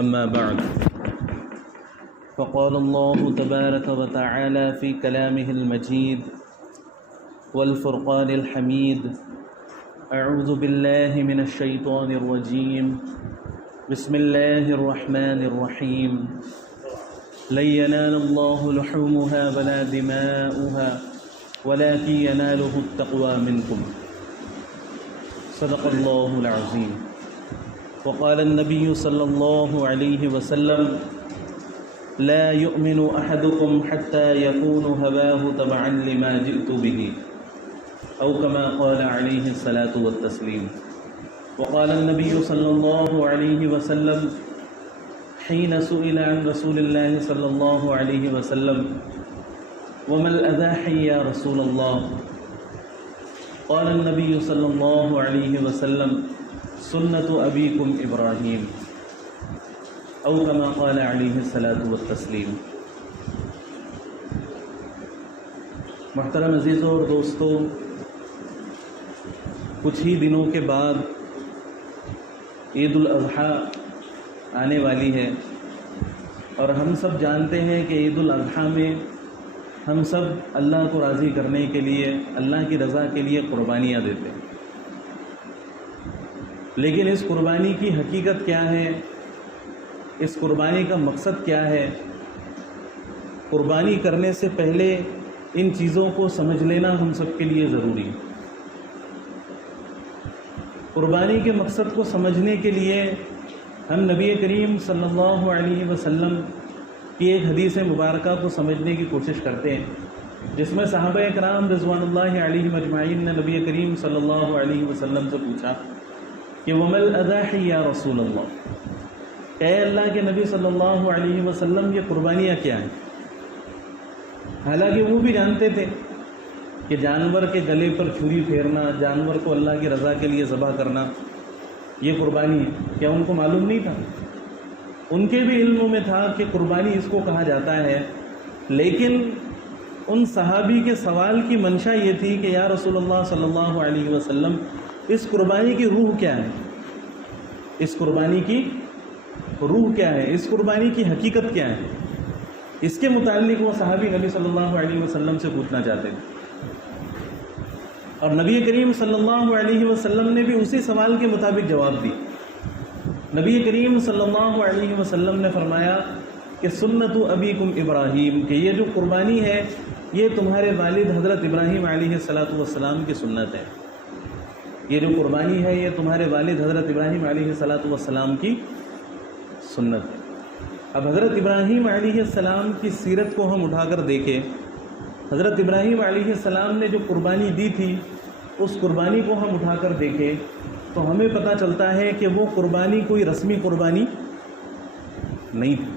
أما بعد فقال الله تبارك وتعالى في كلامه المجيد والفرقان الحميد أعوذ بالله من الشيطان الرجيم بسم الله الرحمن الرحيم لن ينال الله لحومها ولا دماؤها ولكن يناله التقوى منكم صدق الله العظيم وقال النبي صلى الله عليه وسلم لا يؤمن أحدكم حتى يكون هواه تبعا لما جئت به أو كما قال عليه الصلاة والتسليم وقال النبي صلى الله عليه وسلم حين سئل عن رسول الله صلى الله عليه وسلم وما الأذاحي يا رسول الله قال النبي صلى الله عليه وسلم سنة أبيكم إبراهيم أو كما قال عليه الصلاة والتسلیم۔ محترم عزیزوں اور دوستوں، کچھ ہی دنوں کے بعد عید الاضحیٰ آنے والی ہے، اور ہم سب جانتے ہیں کہ عید الاضحیٰ میں ہم سب اللہ کو راضی کرنے کے لیے، اللہ کی رضا کے لیے قربانیاں دیتے ہیں۔ لیکن اس قربانی کی حقیقت کیا ہے؟ اس قربانی کا مقصد کیا ہے؟ قربانی کرنے سے پہلے ان چیزوں کو سمجھ لینا ہم سب کے لیے ضروری ہے۔ قربانی کے مقصد کو سمجھنے کے لیے ہم نبی کریم صلی اللہ علیہ وسلم کی ایک حدیث مبارکہ کو سمجھنے کی کوشش کرتے ہیں، جس میں صحابہ اکرام رضوان اللہ علیہم اجمعین نے نبی کریم صلی اللہ علیہ وسلم سے پوچھا کہ وَمَا الْأَضَاحِي يَا رسول اللہ، اے اللہ کے نبی صلی اللہ علیہ وسلم یہ قربانیاں کیا ہیں؟ حالانکہ وہ بھی جانتے تھے کہ جانور کے گلے پر چھری پھیرنا، جانور کو اللہ کی رضا کے لیے ذبح کرنا یہ قربانی ہے۔ کیا ان کو معلوم نہیں تھا؟ ان کے بھی علم میں تھا کہ قربانی اس کو کہا جاتا ہے، لیکن ان صحابی کے سوال کی منشا یہ تھی کہ یا رسول اللہ صلی اللہ علیہ وسلم اس قربانی کی روح کیا ہے؟ اس قربانی کی روح کیا ہے؟ اس قربانی کی حقیقت کیا ہے؟ اس کے متعلق وہ صحابی نبی صلی اللہ علیہ وسلم سے پوچھنا چاہتے تھے، اور نبی کریم صلی اللہ علیہ وسلم نے بھی اسی سوال کے مطابق جواب دی۔ نبی کریم صلی اللہ علیہ وسلم نے فرمایا کہ سنت ابیکم ابراہیم، کہ یہ جو قربانی ہے یہ تمہارے والد حضرت ابراہیم علیہ السلام کی سنت ہے۔ یہ جو قربانی ہے یہ تمہارے والد حضرت ابراہیم علیہ السلام کی سنت ہے۔ اب حضرت ابراہیم علیہ السلام کی سیرت کو ہم اٹھا کر دیکھیں، حضرت ابراہیم علیہ السلام نے جو قربانی دی تھی اس قربانی کو ہم اٹھا کر دیکھیں تو ہمیں پتہ چلتا ہے کہ وہ قربانی کوئی رسمی قربانی نہیں تھی،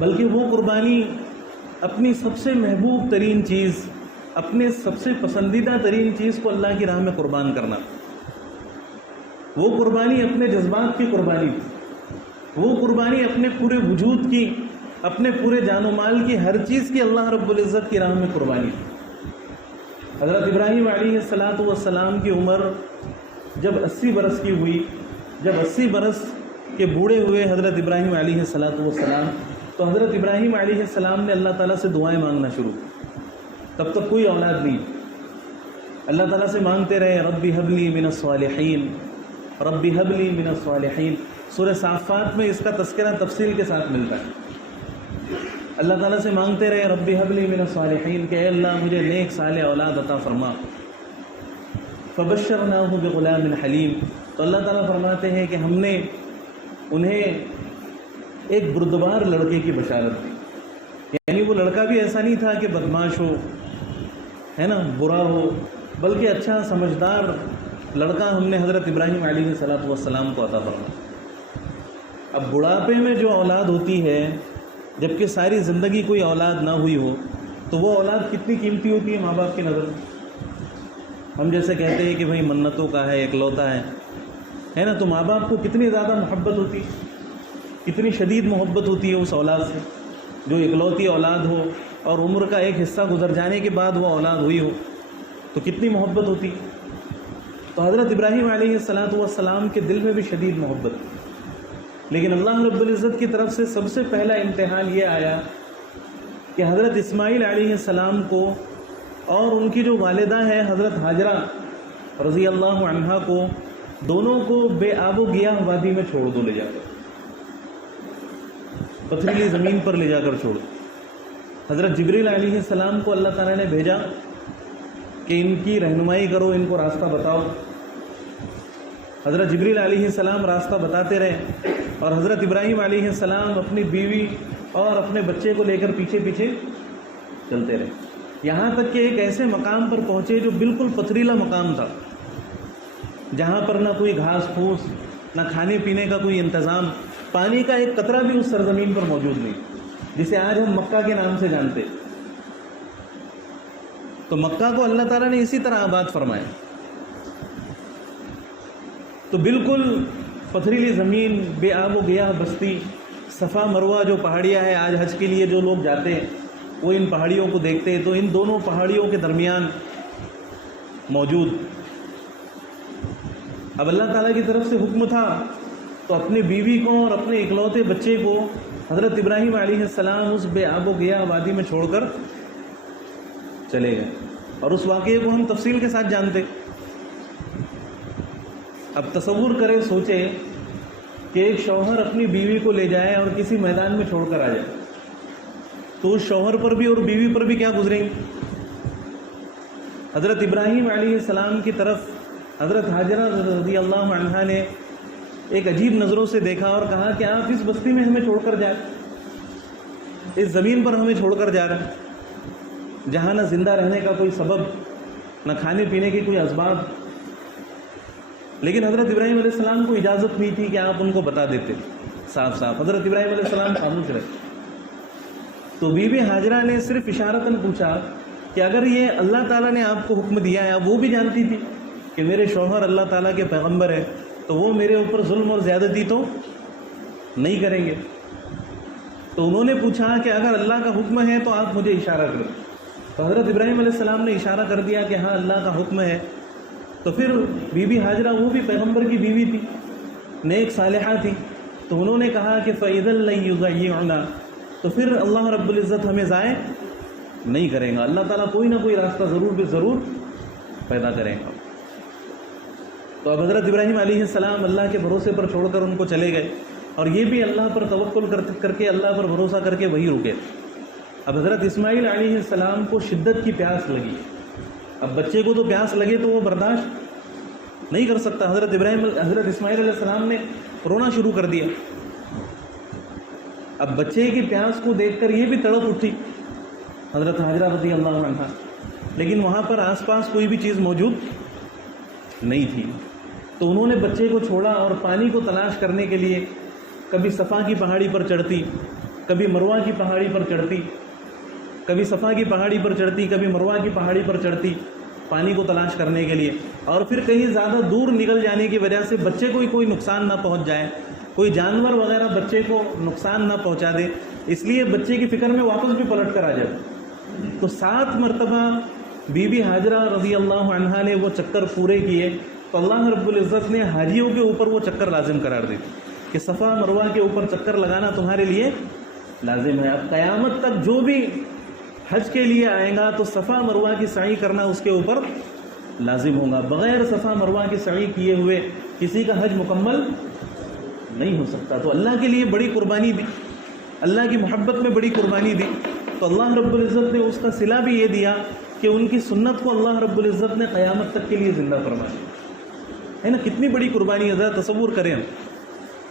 بلکہ وہ قربانی اپنی سب سے محبوب ترین چیز، اپنے سب سے پسندیدہ ترین چیز کو اللہ کی راہ میں قربان کرنا، وہ قربانی اپنے جذبات کی قربانی تھی، وہ قربانی اپنے پورے وجود کی، اپنے پورے جان و مال کی، ہر چیز کی اللہ رب العزت کی راہ میں قربانی تھی۔ حضرت ابراہیم علیہ السلام کی عمر جب 80 برس کی ہوئی، جب 80 برس کے بوڑھے ہوئے حضرت ابراہیم علیہ السلام، تو حضرت ابراہیم علیہ السلام نے اللہ تعالیٰ سے دعائیں مانگنا شروع کی۔ تب تک کوئی اولاد نہیں، اللہ تعالیٰ سے مانگتے رہے ربی حبلی من الصالحین، ربی حبلی من الصالحین۔ سورہ صافات میں اس کا تذکرہ تفصیل کے ساتھ ملتا ہے۔ اللہ تعالیٰ سے مانگتے رہے ربی حبلی من الصالحین کہ اے اللہ مجھے نیک صالح اولاد عطا فرما۔ فبشرناہ بغلام حلیم، تو اللہ تعالیٰ فرماتے ہیں کہ ہم نے انہیں ایک بردبار لڑکے کی بشارت دی، یعنی وہ لڑکا بھی ایسا نہیں تھا کہ بدماش ہو، ہے نا، برا ہو، بلکہ اچھا سمجھدار لڑکا ہم نے حضرت ابراہیم علیہ السلام کو عطا فرمایا۔ اب بڑھاپے میں جو اولاد ہوتی ہے، جبکہ ساری زندگی کوئی اولاد نہ ہوئی ہو، تو وہ اولاد کتنی قیمتی ہوتی ہے ماں باپ کی نظر میں۔ ہم جیسے کہتے ہیں کہ بھائی منتوں کا ہے، اکلوتا ہے نا، تو ماں باپ کو کتنی زیادہ محبت ہوتی، کتنی شدید محبت ہوتی ہے اس اولاد سے، جو اکلوتی اولاد ہو اور عمر کا ایک حصہ گزر جانے کے بعد وہ اولاد ہوئی ہو تو کتنی محبت ہوتی۔ تو حضرت ابراہیم علیہ السلام کے دل میں بھی شدید محبت تھی، لیکن اللہ رب العزت کی طرف سے سب سے پہلا امتحان یہ آیا کہ حضرت اسماعیل علیہ السلام کو اور ان کی جو والدہ ہے حضرت ہاجرہ رضی اللہ عنہا کو، دونوں کو بے آب و گیاہ وادی میں چھوڑ دو، لے جا کر پتھریلی زمین پر لے جا کر چھوڑ دو۔ حضرت جبریل علیہ السلام کو اللہ تعالیٰ نے بھیجا کہ ان کی رہنمائی کرو، ان کو راستہ بتاؤ۔ حضرت جبریل علیہ السلام راستہ بتاتے رہے اور حضرت ابراہیم علیہ السلام اپنی بیوی اور اپنے بچے کو لے کر پیچھے پیچھے چلتے رہے، یہاں تک کہ ایک ایسے مقام پر پہنچے جو بالکل پتھریلا مقام تھا، جہاں پر نہ کوئی گھاس پھوس، نہ کھانے پینے کا کوئی انتظام، پانی کا ایک قطرہ بھی اس سرزمین پر موجود نہیں، جسے آج ہم مکہ کے نام سے جانتے۔ تو مکہ کو اللہ تعالیٰ نے اسی طرح آباد فرمایا۔ تو بالکل پتھریلی زمین، بے آب و گیاہ بستی، صفا مروہ جو پہاڑیاں ہیں، آج حج کے لیے جو لوگ جاتے ہیں وہ ان پہاڑیوں کو دیکھتے ہیں، تو ان دونوں پہاڑیوں کے درمیان موجود۔ اب اللہ تعالیٰ کی طرف سے حکم تھا تو اپنی بیوی کو اور اپنے اکلوتے بچے کو حضرت ابراہیم علیہ السلام اس بے آب و گیاہ وادی میں چھوڑ کر چلے گئے، اور اس واقعے کو ہم تفصیل کے ساتھ جانتے۔ اب تصور کرے، سوچے کہ ایک شوہر اپنی بیوی کو لے جائے اور کسی میدان میں چھوڑ کر آ جائے، تو اس شوہر پر بھی اور بیوی پر بھی کیا گزریں گی۔ حضرت ابراہیم علیہ السلام کی طرف حضرت ہاجرہ رضی اللہ عنہا نے ایک عجیب نظروں سے دیکھا اور کہا کہ آپ اس بستی میں ہمیں چھوڑ کر جائیں، اس زمین پر ہمیں چھوڑ کر جا رہے ہیں، جہاں نہ زندہ رہنے کا کوئی سبب، نہ کھانے پینے کے کوئی اسباب۔ لیکن حضرت ابراہیم علیہ السلام کو اجازت نہیں تھی کہ آپ ان کو بتا دیتے صاف صاف۔ حضرت ابراہیم علیہ السلام خاموش رہے۔ تو بی بی ہاجرہ نے صرف اشارتاً پوچھا کہ اگر یہ اللہ تعالیٰ نے آپ کو حکم دیا ہے، وہ بھی جانتی تھی کہ میرے شوہر اللہ تعالیٰ کے پیغمبر ہے، تو وہ میرے اوپر ظلم اور زیادتی تو نہیں کریں گے۔ تو انہوں نے پوچھا کہ اگر اللہ کا حکم ہے تو آپ مجھے اشارہ کرو۔ تو حضرت ابراہیم علیہ السلام نے اشارہ کر دیا کہ ہاں اللہ کا حکم ہے۔ تو پھر بی بی ہاجرہ وہ بھی پیغمبر کی بیوی تھی، نیک صالحہ تھی، تو انہوں نے کہا کہ فَإِذًا لَن يُضَيِّعُنَا، تو پھر اللہ رب العزت ہمیں ضائع نہیں کرے گا، اللہ تعالیٰ کوئی نہ کوئی راستہ ضرور پیدا کرے گا۔ تو اب حضرت ابراہیم علیہ السلام اللہ کے بھروسے پر چھوڑ کر ان کو چلے گئے، اور یہ بھی اللہ پر توکل کر کے، اللہ پر بھروسہ کر کے وہی رکے۔ اب حضرت اسماعیل علیہ السلام کو شدت کی پیاس لگی۔ اب بچے کو تو پیاس لگے تو وہ برداشت نہیں کر سکتا۔ حضرت اسماعیل علیہ السلام نے رونا شروع کر دیا۔ اب بچے کی پیاس کو دیکھ کر یہ بھی تڑپ اٹھی حضرت ہاجرہ رضی اللہ عنہا، لیکن وہاں پر آس پاس کوئی بھی چیز موجود نہیں تھی۔ تو انہوں نے بچے کو چھوڑا اور پانی کو تلاش کرنے کے لیے کبھی صفا کی پہاڑی پر چڑھتی، کبھی مروہ کی پہاڑی پر چڑھتی، کبھی صفا کی پہاڑی پر چڑھتی، کبھی مروہ کی پہاڑی پر چڑھتی پانی کو تلاش کرنے کے لیے، اور پھر کہیں زیادہ دور نکل جانے کی وجہ سے بچے کو کوئی نقصان نہ پہنچ جائے، کوئی جانور وغیرہ بچے کو نقصان نہ پہنچا دے، اس لیے بچے کی فکر میں واپس بھی پلٹ کر آ جائے۔ تو 7 مرتبہ بی بی ہاجرہ رضی اللہ عنہا نے وہ چکر پورے کیے، تو اللہ رب العزت نے حاجیوں کے اوپر وہ چکر لازم قرار دی کہ صفا مروہ کے اوپر چکر لگانا تمہارے لیے لازم ہے۔ اب قیامت تک جو بھی حج کے لیے آئے گا تو صفا مروہ کی سعی کرنا اس کے اوپر لازم ہوگا، بغیر صفا مروہ کی سعی کیے ہوئے کسی کا حج مکمل نہیں ہو سکتا۔ تو اللہ کے لیے بڑی قربانی دی، اللہ کی محبت میں بڑی قربانی دی، تو اللہ رب العزت نے اس کا صلہ بھی یہ دیا کہ ان کی سنت کو اللہ رب العزت نے قیامت تک کے لیے زندہ فرمایا ہے نا۔ کتنی بڑی قربانی ہے، ذرا تصور کریں، ہم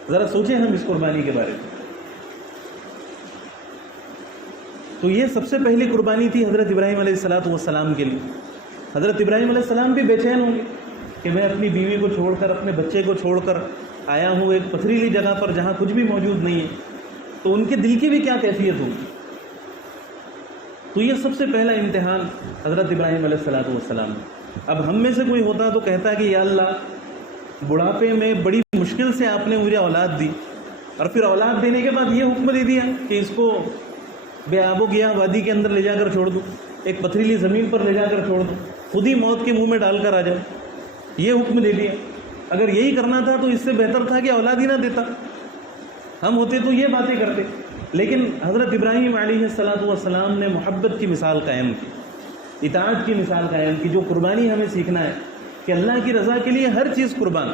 ذرا سوچیں ہم اس قربانی کے بارے میں۔ تو یہ سب سے پہلی قربانی تھی حضرت ابراہیم علیہ السلام کے لیے۔ حضرت ابراہیم علیہ السلام بھی بے چین ہوں گے کہ میں اپنی بیوی کو چھوڑ کر، اپنے بچے کو چھوڑ کر آیا ہوں ایک پتھریلی جگہ پر جہاں کچھ بھی موجود نہیں ہے، تو ان کے دل کی بھی کیا کیفیت ہوگی۔ تو یہ سب سے پہلا امتحان حضرت ابراہیم علیہ السلام۔ اب ہم میں سے کوئی ہوتا تو کہتا کہ یا اللہ، بڑھاپے میں بڑی مشکل سے آپ نے مجھے اولاد دی، اور پھر اولاد دینے کے بعد یہ حکم دے دیا کہ اس کو بے آب و گیاہ وادی کے اندر لے جا کر چھوڑ دو، ایک پتھریلی زمین پر لے جا کر چھوڑ دو، خود ہی موت کے منہ میں ڈال کر آ جاؤ، یہ حکم دے دیا۔ اگر یہی کرنا تھا تو اس سے بہتر تھا کہ اولاد ہی نہ دیتا، ہم ہوتے تو یہ باتیں کرتے، لیکن حضرت ابراہیم علیہ السلام نے محبت کی مثال قائم کی، اطاعت کی مثال قائم کی، جو قربانی ہمیں سیکھنا ہے کہ اللہ کی رضا کے لیے ہر چیز قربان،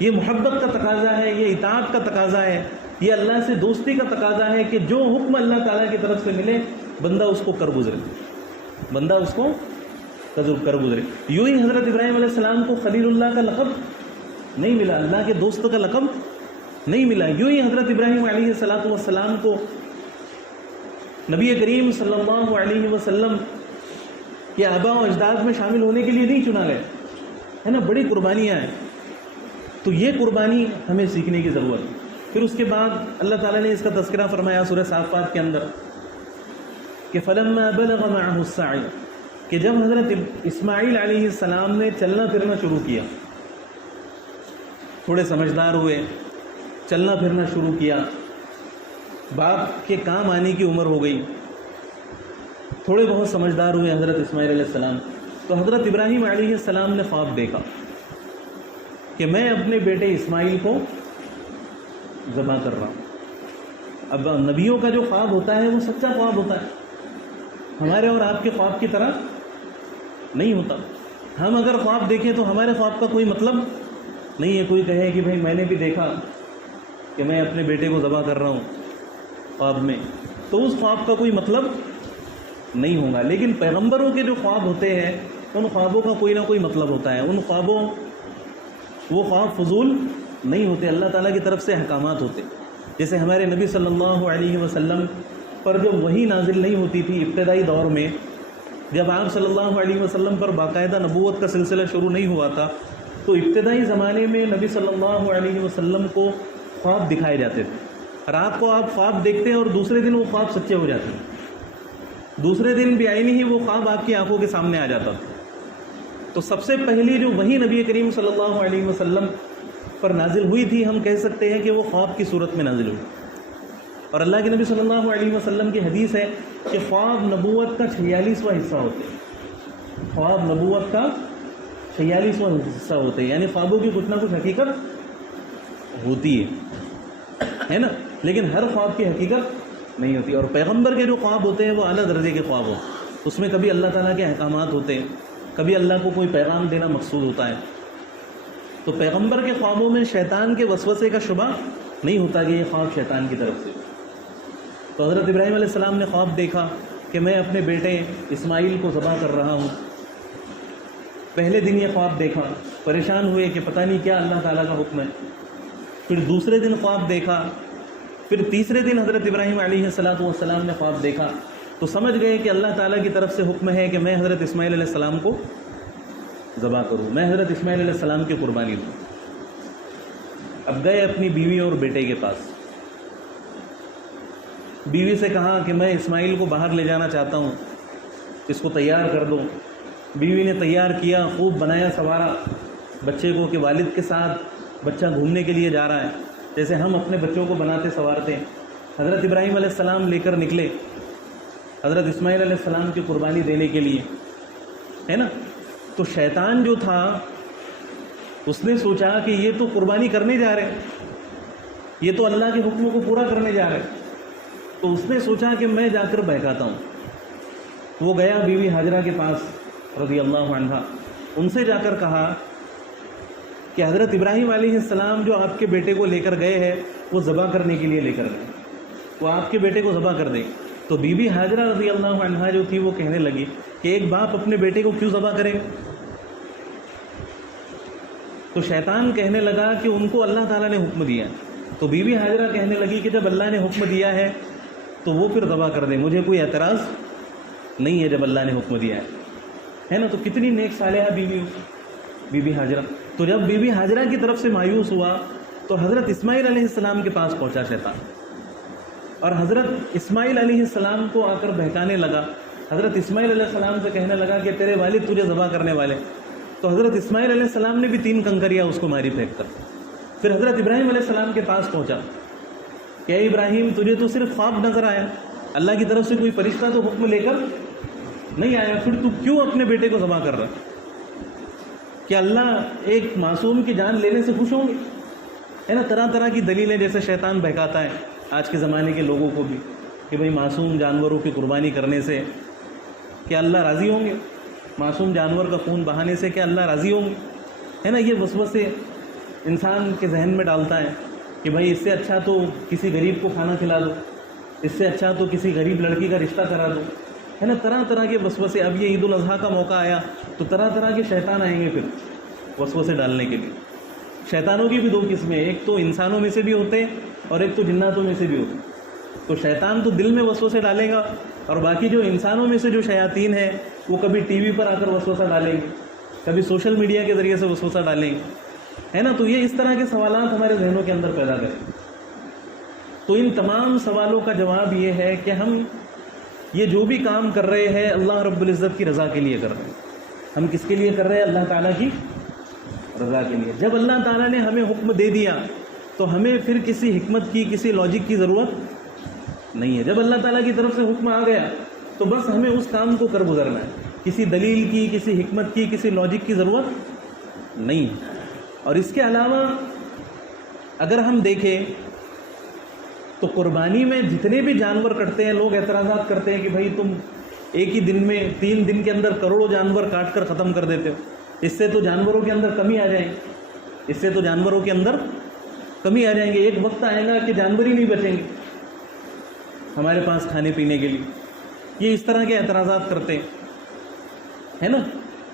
یہ محبت کا تقاضا ہے، یہ اطاعت کا تقاضا ہے، یہ اللہ سے دوستی کا تقاضا ہے کہ جو حکم اللہ تعالیٰ کی طرف سے ملے بندہ اس کو کر گزرے، بندہ اس کو کر گزرے۔ یوں ہی حضرت ابراہیم علیہ السلام کو خلیل اللہ کا لقب نہیں ملا، اللہ کے دوست کا لقب نہیں ملا۔ یوں ہی حضرت ابراہیم علیہ السلام کو نبی کریم صلی اللہ علیہ وسلم کے آباء و اجداد میں شامل ہونے کے لیے نہیں چنا گیا ہے نا، بڑی قربانیاں ہیں، تو یہ قربانی ہمیں سیکھنے کی ضرورت ہے۔ پھر اس کے بعد اللہ تعالیٰ نے اس کا تذکرہ فرمایا سورہ صافات کے اندر کہ فلما بلغ معه السعی، کہ جب حضرت اسماعیل علیہ السلام نے چلنا پھرنا شروع کیا، تھوڑے سمجھدار ہوئے، چلنا پھرنا شروع کیا، باپ کے کام آنے کی عمر ہو گئی، تھوڑے بہت سمجھدار ہوئے حضرت اسماعیل علیہ السلام، تو حضرت ابراہیم علیہ السلام نے خواب دیکھا کہ میں اپنے بیٹے اسماعیل کو ذبح کر رہا ہوں۔ اب نبیوں کا جو خواب ہوتا ہے وہ سچا خواب ہوتا ہے، ہمارے اور آپ کے خواب کی طرح نہیں ہوتا۔ ہم اگر خواب دیکھیں تو ہمارے خواب کا کوئی مطلب نہیں ہے، کوئی کہے کہ بھائی میں نے بھی دیکھا کہ میں اپنے بیٹے کو ذبح کر رہا ہوں خواب میں، تو اس خواب کا کوئی مطلب نہیں ہوگا۔ لیکن پیغمبروں کے جو خواب ہوتے ہیں ان خوابوں کا کوئی نہ کوئی مطلب ہوتا ہے، وہ خواب فضول نہیں ہوتے، اللہ تعالیٰ کی طرف سے احکامات ہوتے۔ جیسے ہمارے نبی صلی اللہ علیہ وسلم پر جب وحی نازل نہیں ہوتی تھی ابتدائی دور میں، جب آپ صلی اللہ علیہ وسلم پر باقاعدہ نبوت کا سلسلہ شروع نہیں ہوا تھا، تو ابتدائی زمانے میں نبی صلی اللہ علیہ وسلم کو خواب دکھائے جاتے تھے۔ رات کو آپ خواب دیکھتے ہیں اور دوسرے دن وہ خواب سچے ہو جاتے ہیں، دوسرے دن بعینی ہی وہ خواب آپ کی آنکھوں کے سامنے آ جاتا تھا۔ تو سب سے پہلی جو وحی نبی کریم صلی اللہ علیہ وسلم پر نازل ہوئی تھی، ہم کہہ سکتے ہیں کہ وہ خواب کی صورت میں نازل ہوئی۔ اور اللہ کے نبی صلی اللہ علیہ وسلم کی حدیث ہے کہ خواب نبوت کا 46واں حصہ ہوتے ہیں، خواب نبوت کا 46واں حصہ ہوتے ہیں، یعنی خوابوں کی کچھ نہ کچھ حقیقت ہوتی ہے نا، لیکن ہر خواب کی حقیقت نہیں ہوتی۔ اور پیغمبر کے جو خواب ہوتے ہیں وہ اعلیٰ درجے کے خواب ہوتے ہیں، اس میں کبھی اللہ تعالیٰ کے احکامات ہوتے ہیں، کبھی اللہ کو کوئی پیغام دینا مقصود ہوتا ہے۔ تو پیغمبر کے خوابوں میں شیطان کے وسوسے کا شبہ نہیں ہوتا کہ یہ خواب شیطان کی طرف سے۔ تو حضرت ابراہیم علیہ السلام نے خواب دیکھا کہ میں اپنے بیٹے اسماعیل کو ذبح کر رہا ہوں۔ پہلے دن یہ خواب دیکھا، پریشان ہوئے کہ پتہ نہیں کیا اللہ تعالیٰ کا حکم ہے۔ پھر دوسرے دن خواب دیکھا، پھر تیسرے دن حضرت ابراہیم علیہ السلام نے خواب دیکھا، تو سمجھ گئے کہ اللہ تعالیٰ کی طرف سے حکم ہے کہ میں حضرت اسماعیل علیہ السلام کو ذبح کروں، میں حضرت اسماعیل علیہ السلام کی قربانی دوں۔ اب گئے اپنی بیوی اور بیٹے کے پاس، بیوی سے کہا کہ میں اسماعیل کو باہر لے جانا چاہتا ہوں، اس کو تیار کر دو۔ بیوی نے تیار کیا، خوب بنایا سنوارا بچے کو کہ والد کے ساتھ بچہ گھومنے کے لیے جا رہا ہے، جیسے ہم اپنے بچوں کو بناتے سنوارتے ہیں۔ حضرت ابراہیم علیہ السلام لے کر نکلے حضرت اسماعیل علیہ السلام کی قربانی دینے کے لیے، ہے نا۔ تو شیطان جو تھا اس نے سوچا کہ یہ تو قربانی کرنے جا رہے ہیں، یہ تو اللہ کے حکموں کو پورا کرنے جا رہے ہیں، تو اس نے سوچا کہ میں جا کر بہکاتا ہوں۔ وہ گیا بیوی حاجرہ کے پاس رضی اللہ عنہا، ان سے جا کر کہا کہ حضرت ابراہیم علیہ السلام جو آپ کے بیٹے کو لے کر گئے ہیں وہ ذبح کرنے کے لیے لے کر گئے، وہ آپ کے بیٹے کو ذبح کر دیں۔ تو بی بی حاجرہ رضی اللہ عنہا جو تھی وہ کہنے لگی کہ ایک باپ اپنے بیٹے کو کیوں ذبح کرے؟ تو شیطان کہنے لگا کہ ان کو اللہ تعالیٰ نے حکم دیا، تو بی بی حاجرہ کہنے لگی کہ جب اللہ نے حکم دیا ہے تو وہ پھر ذبح کر دیں، مجھے کوئی اعتراض نہیں ہے جب اللہ نے حکم دیا ہے نا۔ تو کتنی نیک صالحہ بی بی حاجرہ۔ تو جب بی بی حاجرہ کی طرف سے مایوس ہوا تو حضرت اسماعیل علیہ السلام کے پاس پہنچا شیطان، اور حضرت اسماعیل علیہ السلام کو آ کر بہکانے لگا۔ حضرت اسماعیل علیہ السلام سے کہنے لگا کہ تیرے والد تجھے ذبح کرنے والے۔ تو حضرت اسماعیل علیہ السلام نے بھی 3 کنکریاں اس کو ماری پھینک کر۔ پھر حضرت ابراہیم علیہ السلام کے پاس پہنچا کہ اے ابراہیم، تجھے تو صرف خواب نظر آیا، اللہ کی طرف سے کوئی فرشتہ تو حکم لے کر نہیں آیا، پھر تو کیوں اپنے بیٹے کو ذبح کر رہا؟ کہ اللہ ایک معصوم کی جان لینے سے خوش ہوں گے؟ ہے نا، طرح طرح کی دلیلیں جیسے شیطان بہکاتا ہے آج کے زمانے کے لوگوں کو بھی کہ بھئی معصوم جانوروں کی قربانی کرنے سے کیا اللہ راضی ہوں گے، معصوم جانور کا خون بہانے سے کیا اللہ راضی ہوں گے، ہے نا. یہ وسوسے انسان کے ذہن میں ڈالتا ہے کہ بھائی اس سے اچھا تو کسی غریب کو کھانا کھلا دو، اس سے اچھا تو کسی غریب لڑکی کا رشتہ کرا دو، ہے نا. طرح طرح کے وسوسے. اب یہ عید الاضحیٰ کا موقع آیا تو طرح طرح کے شیطان آئیں گے پھر وسوسے ڈالنے کے لیے. شیطانوں کی بھی دو قسمیں، ایک تو انسانوں میں سے بھی ہوتے ہیں اور ایک تو جناتوں میں سے بھی ہوتے ہیں. تو شیطان تو دل میں وسوسے ڈالے گا، اور باقی جو انسانوں میں سے جو شیاطین ہیں وہ کبھی ٹی وی پر آ کر وسوسہ ڈالیں گے، کبھی سوشل میڈیا کے ذریعے سے وسوسہ ڈالیں گے، ہے نا. تو یہ اس طرح کے سوالات ہمارے ذہنوں کے اندر پیدا کریں. تو ان تمام سوالوں کا جواب یہ ہے کہ ہم یہ جو بھی کام کر رہے ہیں اللہ رب العزت کی رضا کے لیے کر رہے ہیں. ہم کس کے لیے کر رہے ہیں؟ اللہ تعالیٰ کی رضا کے لیے. جب اللہ تعالیٰ نے ہمیں حکم دے دیا تو ہمیں پھر کسی حکمت کی، کسی لاجک کی ضرورت نہیں ہے. جب اللہ تعالیٰ کی طرف سے حکم آ گیا تو بس ہمیں اس کام کو کر گزرنا ہے. کسی دلیل کی، کسی حکمت کی، کسی لاجک کی ضرورت نہیں ہے. اور اس کے علاوہ اگر ہم دیکھیں تو قربانی میں جتنے بھی جانور کٹتے ہیں، لوگ اعتراضات کرتے ہیں کہ بھائی تم ایک ہی دن میں 3 دن کے اندر کروڑوں جانور کاٹ کر ختم کر دیتے ہو، اس سے تو جانوروں کے اندر کمی آ جائیں گی، اس سے تو جانوروں کے اندر کمی آ جائیں گے. ایک وقت آئے گا کہ جانور ہی نہیں بچیں گے ہمارے پاس کھانے پینے کے لیے. یہ اس طرح کے اعتراضات کرتے ہیں، ہے نا.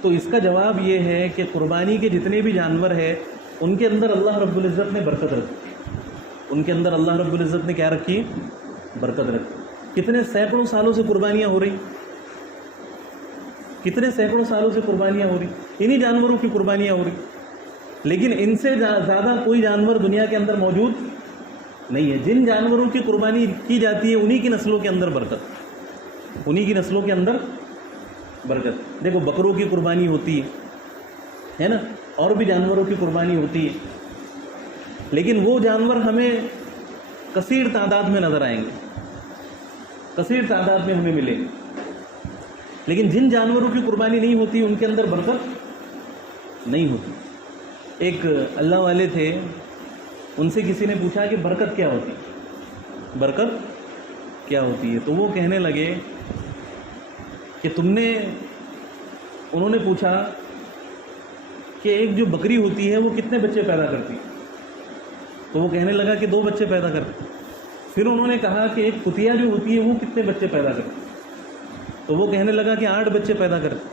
تو اس کا جواب یہ ہے کہ قربانی کے جتنے بھی جانور ہیں ان کے اندر اللہ رب العزت نے برکت رکھی. ان کے اندر اللہ رب العزت نے کیا رکھی؟ برکت رکھی. کتنے سینکڑوں سالوں سے قربانیاں ہو رہی، کتنے سینکڑوں سالوں سے قربانیاں ہو رہی، انہی جانوروں کی قربانیاں ہو رہی. لیکن ان سے زیادہ کوئی جانور دنیا کے اندر موجود نہیں ہے. جن جانوروں کی قربانی کی جاتی ہے انہی کی نسلوں کے اندر برکت، انہی کی نسلوں کے اندر برکت. دیکھو بکروں کی قربانی ہوتی ہے نا، اور بھی جانوروں کی قربانی ہوتی ہے، لیکن وہ جانور ہمیں کثیر تعداد میں نظر آئیں گے، کثیر تعداد میں ہمیں ملیں گے. لیکن جن جانوروں کی قربانی نہیں ہوتی ان کے اندر برکت نہیں ہوتی. ایک اللہ والے تھے، ان سے کسی نے پوچھا کہ برکت کیا ہوتی، برکت کیا ہوتی ہے؟ تو وہ کہنے لگے کہ انہوں نے پوچھا کہ ایک جو بکری ہوتی ہے وہ کتنے بچے پیدا کرتی؟ تو وہ کہنے لگا کہ 2 بچے پیدا کرتی. پھر انہوں نے کہا کہ ایک کتیا جو ہوتی ہے وہ کتنے بچے پیدا کرتی؟ تو وہ کہنے لگا کہ 8 بچے پیدا کرتی.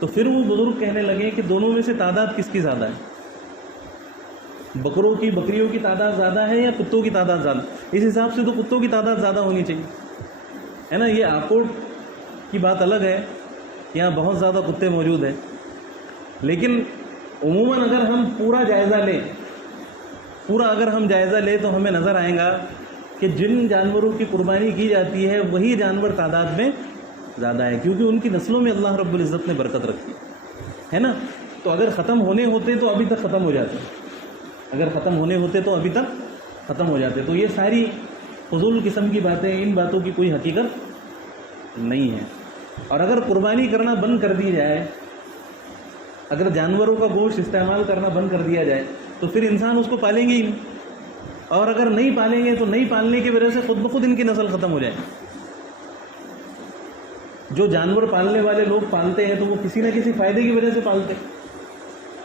تو پھر وہ بزرگ کہنے لگے کہ دونوں میں سے تعداد کس کی زیادہ ہے؟ بکریوں کی تعداد زیادہ ہے یا کتوں کی تعداد زیادہ؟ اس حساب سے تو کتوں کی تعداد زیادہ ہونی چاہیے، ہے نا. یہ آکوٹ کی بات الگ ہے، یہاں بہت زیادہ کتے موجود ہیں. لیکن عموماً اگر ہم پورا جائزہ لیں تو ہمیں نظر آئے گا کہ جن جانوروں کی قربانی کی جاتی ہے وہی جانور تعداد میں زیادہ ہے، کیونکہ ان کی نسلوں میں اللہ رب العزت نے برکت رکھی ہے نا. تو اگر ختم ہونے ہوتے تو ابھی تک ختم ہو جاتے، اگر ختم ہونے ہوتے تو ابھی تک ختم ہو جاتے. تو یہ ساری فضول قسم کی باتیں، ان باتوں کی کوئی حقیقت نہیں ہے. اور اگر قربانی کرنا بند کر دی جائے، اگر جانوروں کا گوشت استعمال کرنا بند کر دیا جائے تو پھر انسان اس کو پالیں گے ہی نہیں. اور اگر نہیں پالیں گے تو نہیں پالنے کی وجہ سے خود بخود ان کی نسل ختم ہو جائے. جو جانور پالنے والے لوگ پالتے ہیں تو وہ کسی نہ کسی فائدے کی وجہ سے پالتے.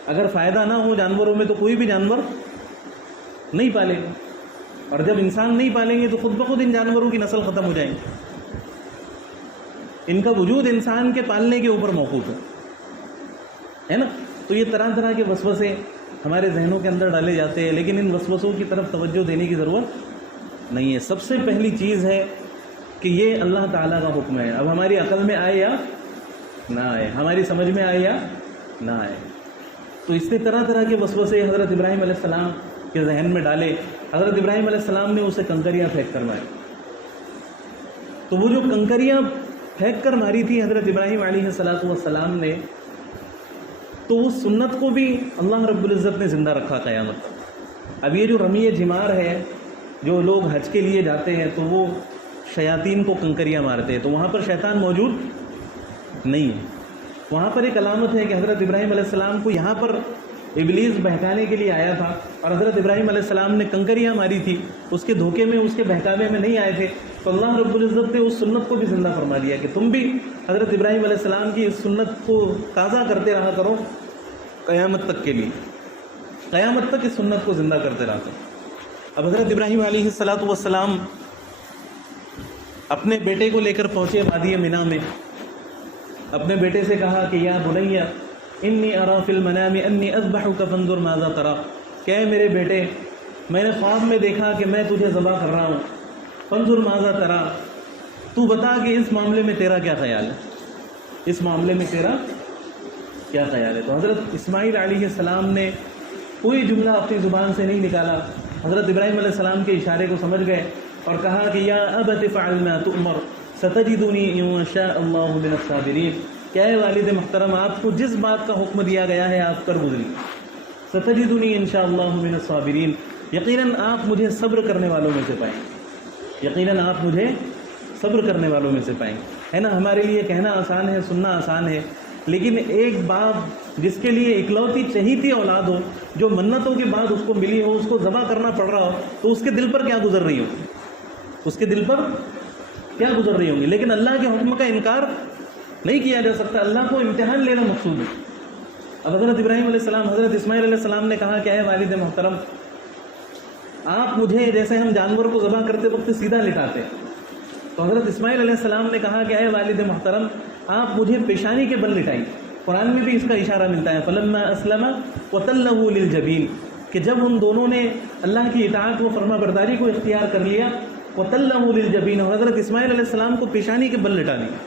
اگر فائدہ نہ ہو جانوروں میں تو کوئی بھی جانور نہیں پالے گا. اور جب انسان نہیں پالیں گے تو خود بخود ان جانوروں کی نسل ختم ہو جائیں گی. ان کا وجود انسان کے پالنے کے اوپر موقوف ہے نا. تو یہ طرح طرح کے وسوسے ہمارے ذہنوں کے اندر ڈالے جاتے ہیں، لیکن ان وسوسوں کی طرف توجہ دینے کی ضرورت نہیں ہے. سب سے پہلی چیز ہے کہ یہ اللہ تعالیٰ کا حکم ہے. اب ہماری عقل میں آئے یا نہ آئے، ہماری سمجھ میں آئے یا نہ آئے. تو اس نے طرح طرح کے وسوسے حضرت ابراہیم علیہ السلام کے ذہن میں ڈالے. حضرت ابراہیم علیہ السلام نے اسے کنکریاں پھینک کر ماری. تو وہ جو کنکریاں پھینک کر ماری تھی حضرت ابراہیم علیہ السلام نے، تو اس سنت کو بھی اللہ رب العزت نے زندہ رکھا قیامت تک. اب یہ جو رمی جمار ہے، جو لوگ حج کے لیے جاتے ہیں تو وہ شیاطین کو کنکریاں مارتے ہیں، تو وہاں پر شیطان موجود نہیں ہے. وہاں پر ایک علامت ہے کہ حضرت ابراہیم علیہ السلام کو یہاں پر ابلیس بہکانے کے لیے آیا تھا اور حضرت ابراہیم علیہ السلام نے کنکریاں ماری تھی، اس کے دھوکے میں، اس کے بہکاوے میں نہیں آئے تھے، تو اللہ رب العزت نے اس سنت کو بھی زندہ فرما دیا کہ تم بھی حضرت ابراہیم علیہ السلام کی اس سنت کو تازہ کرتے رہا کرو قیامت تک کے لیے، قیامت تک اس سنت کو زندہ کرتے رہا کرو۔ اب حضرت ابراہیم علیہ السلام اپنے بیٹے کو لے کر پہنچے وادی منی میں، اپنے بیٹے سے کہا کہ یا بنیا انی ارا فی المنام انی اذبحک فانظر ماذا ترى، کہ اے میرے بیٹے میں نے خواب میں دیکھا کہ میں تجھے ذبح کر رہا ہوں، فانظر ماذا ترى، تو بتا کہ اس معاملے میں تیرا کیا خیال ہے، اس معاملے میں تیرا کیا خیال ہے۔ تو حضرت اسماعیل علیہ السلام نے کوئی جملہ اپنی زبان سے نہیں نکالا، حضرت ابراہیم علیہ السلام کے اشارے کو سمجھ گئے اور کہا کہ یا ابت فعل ما تؤمر ستجدنی ان شاء اللہ من الصابرین، کیا ہے والد محترم آپ کو جس بات کا حکم دیا گیا ہے آپ کر گزری، ستجدنی ان شاء اللہ من الصابرین، یقیناً آپ مجھے صبر کرنے والوں میں سے پائیں، یقیناً آپ مجھے صبر کرنے والوں میں سے پائیں۔ ہے نا، ہمارے لیے کہنا آسان ہے، سننا آسان ہے، لیکن ایک باپ جس کے لیے اکلوتی چہیتی اولاد ہو، جو منتوں کے بعد اس کو ملی ہو، اس کو ذبح کرنا پڑ رہا ہو، تو اس کے دل پر کیا گزر رہی ہوگی، اس کے دل پر کیا گزر رہی ہوں گی۔ لیکن اللہ کے حکم کا انکار نہیں کیا جا سکتا، اللہ کو امتحان لینا مقصود ہے۔ اب حضرت ابراہیم علیہ السلام، حضرت اسماعیل علیہ السلام نے کہا کہ اے والد محترم آپ مجھے جیسے ہم جانور کو ذبح کرتے وقت سیدھا لٹاتے، تو حضرت اسماعیل علیہ السلام نے کہا کہ اے والد محترم آپ مجھے پیشانی کے بل لٹائیں۔ قرآن میں بھی اس کا اشارہ ملتا ہے، فلما اسلم وتلہ للجبین، کہ جب ان دونوں نے اللہ کی اطاعت و فرما برداری کو اختیار کر لیا، وتلہ للجبین، اور حضرت اسماعیل علیہ السلام کو پیشانی کے بل لٹا دیا۔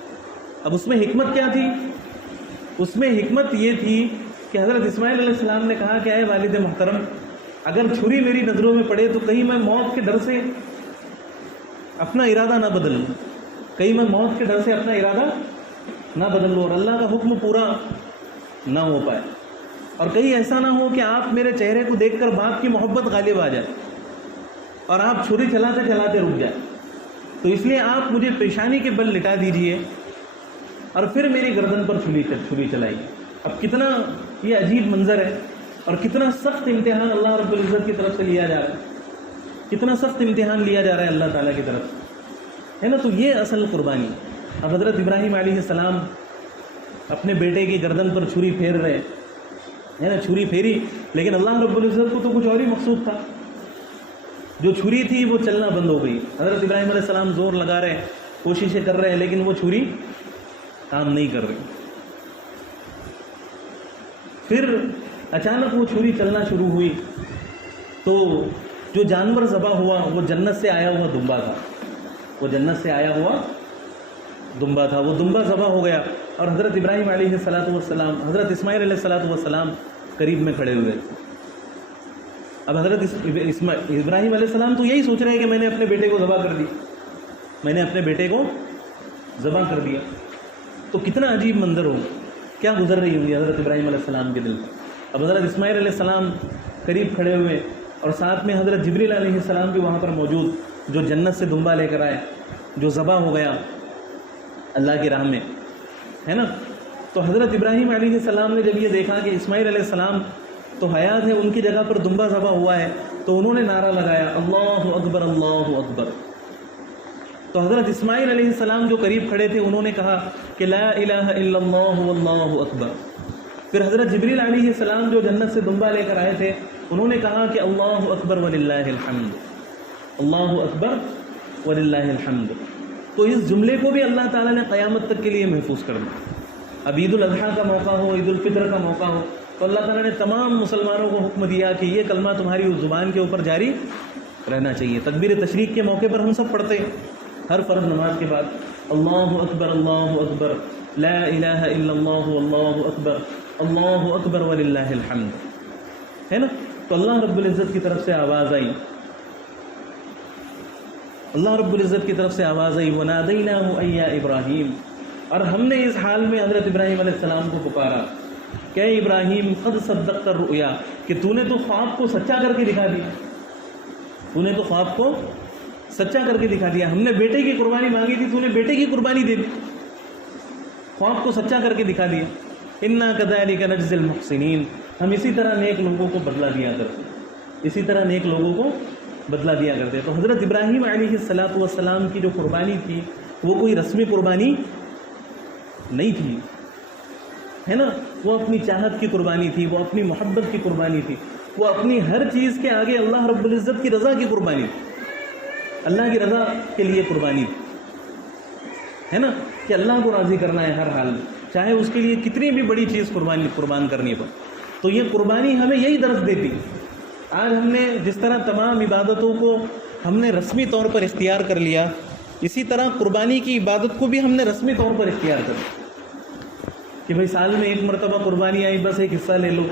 اب اس میں حکمت کیا تھی؟ اس میں حکمت یہ تھی کہ حضرت اسماعیل علیہ السلام نے کہا کہ اے والد محترم اگر چھری میری نظروں میں پڑے تو کہیں میں موت کے ڈر سے اپنا ارادہ نہ بدل لوں، کہیں میں موت کے ڈر سے اپنا ارادہ نہ بدل لوں اور اللہ کا حکم پورا نہ ہو پائے، اور کہیں ایسا نہ ہو کہ آپ میرے چہرے کو دیکھ کر باپ کی محبت غالب آ جائے اور آپ چھری چلاتے چلاتے رک جائے، تو اس لیے آپ مجھے پیشانی کے بل لٹا دیجئے اور پھر میری گردن پر چھری چلائی۔ اب کتنا یہ عجیب منظر ہے اور کتنا سخت امتحان اللہ رب العزت کی طرف سے لیا جا رہا ہے، کتنا سخت امتحان لیا جا رہا ہے اللہ تعالیٰ کی طرف سے، ہے نا۔ تو یہ اصل قربانی۔ اب حضرت ابراہیم علیہ السلام اپنے بیٹے کی گردن پر چھری پھیر رہے ہیں نا، چھری پھیری، لیکن اللہ رب العزت کو تو کچھ اور ہی مقصود تھا، جو چھری تھی وہ چلنا بند ہو گئی۔ حضرت ابراہیم علیہ السلام زور لگا رہے ہیں، کوششیں کر رہے ہیں، لیکن وہ چھری کام نہیں کر رہی۔ پھر اچانک وہ چھری چلنا شروع ہوئی تو جو جانور ذبح ہوا وہ جنت سے آیا ہوا دمبا تھا، وہ جنت سے آیا ہوا دمبا تھا، وہ دمبا ذبح ہو گیا اور حضرت ابراہیم علیہ السلام، حضرت اسماعیل علیہ السلام قریب میں کھڑے ہوئے۔ اب حضرت ابراہیم علیہ السلام تو یہی سوچ رہے ہیں کہ میں نے اپنے بیٹے کو ذبح کر دی، میں نے اپنے بیٹے کو ذبح کر دیا، تو کتنا عجیب منظر ہو، کیا گزر رہی ہوں گی حضرت ابراہیم علیہ السلام کے دل پر۔ اب حضرت اسماعیل علیہ السلام قریب کھڑے ہوئے اور ساتھ میں حضرت جبریل علیہ السلام بھی وہاں پر موجود، جو جنت سے دمبا لے کر آئے، جو ذبح ہو گیا اللہ کی راہ میں، ہے نا۔ تو حضرت ابراہیم علیہ السلام نے جب یہ دیکھا کہ اسماعیل علیہ السلام تو حیات ہے، ان کی جگہ پر دمبا ذبح ہوا ہے، تو انہوں نے نعرہ لگایا اللہ اکبر اللہ اکبر۔ تو حضرت اسماعیل علیہ السلام جو قریب کھڑے تھے انہوں نے کہا کہ لا الہ الا اللہ واللہ اکبر۔ پھر حضرت جبریل علیہ السلام جو جنت سے دمبا لے کر آئے تھے انہوں نے کہا کہ اللہ اکبر وللہ الحمد، اللہ اکبر وللہ الحمد۔ تو اس جملے کو بھی اللہ تعالیٰ نے قیامت تک کے لیے محفوظ کر دیا۔ اب عید الاضحیٰ کا موقع ہو، عید الفطر کا موقع ہو، تو اللہ تعالیٰ نے تمام مسلمانوں کو حکم دیا کہ یہ کلمہ تمہاری اس زبان کے اوپر جاری رہنا چاہیے۔ تکبیر تشریق کے موقع پر ہم سب پڑھتے ہیں ہر فرض نماز کے بعد، اللہ اکبر لا الہ الا اللہ واللہ اکبر، اللہ اکبر وللہ الحمد، ہے نا۔ تو اللہ رب العزت کی طرف سے آواز آئی، اللہ رب العزت کی طرف سے آواز آئی وَنَادَيْنَاهُ أَيْ يَا إِبْرَاهِيمُ، اور ہم نے اس حال میں حضرت ابراہیم علیہ السلام کو پکارا کہ اے ابراہیم قد صدقت الرؤیا، کہ تو نے تو خواب کو سچا کر کے دکھا دیا، تو نے تو خواب کو سچا کر کے دکھا دیا۔ ہم نے بیٹے کی قربانی مانگی تھی، تو نے بیٹے کی قربانی دے دی، خواب کو سچا کر کے دکھا دیا۔ اِنَّا كَذَلِكَ نَجْزِي الْمُحْسِنِينَ، ہم اسی طرح نیک لوگوں کو بدلہ دیا کرتے، اسی طرح نیک لوگوں کو بدلہ دیا کرتے. تو حضرت ابراہیم علیہ السلام کی جو قربانی تھی وہ کوئی رسمی قربانی نہیں تھی، ہے نا. وہ اپنی چاہت کی قربانی تھی، وہ اپنی محبت کی قربانی تھی، وہ اپنی ہر چیز کے آگے اللہ رب العزت کی رضا کی قربانی تھی، اللہ کی رضا کے لیے قربانی تھی، ہے نا. کہ اللہ کو راضی کرنا ہے ہر حال میں، چاہے اس کے لیے کتنی بھی بڑی چیز قربان کرنی پڑے. تو یہ قربانی ہمیں یہی درس دیتی. آج ہم نے جس طرح تمام عبادتوں کو ہم نے رسمی طور پر اختیار کر لیا، اسی طرح قربانی کی عبادت کو بھی ہم نے رسمی طور پر اختیار کر لیا کہ بھئی سال میں ایک مرتبہ قربانی آئی، بس ایک حصہ لے لو،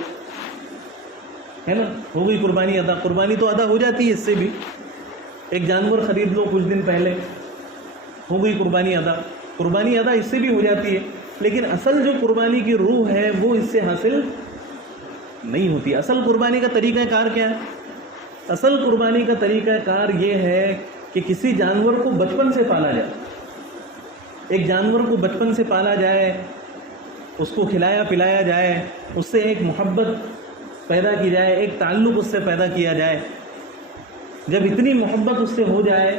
ہے نا. ہو گئی قربانی ادا. قربانی تو ادا ہو جاتی ہے اس سے بھی، ایک جانور خرید لو کچھ دن پہلے، ہو گئی قربانی ادا. قربانی ادا اس سے بھی ہو جاتی ہے، لیکن اصل جو قربانی کی روح ہے وہ اس سے حاصل نہیں ہوتی. اصل قربانی کا طریقہ کار کیا ہے؟ اصل قربانی کا طریقہ کار یہ ہے کہ کسی جانور کو بچپن سے پالا جائے. ایک جانور کو بچپن سے پالا جائے، اس کو کھلایا پلایا جائے، اس سے ایک محبت پیدا کی جائے، ایک تعلق اس سے پیدا کیا جائے. جب اتنی محبت اس سے ہو جائے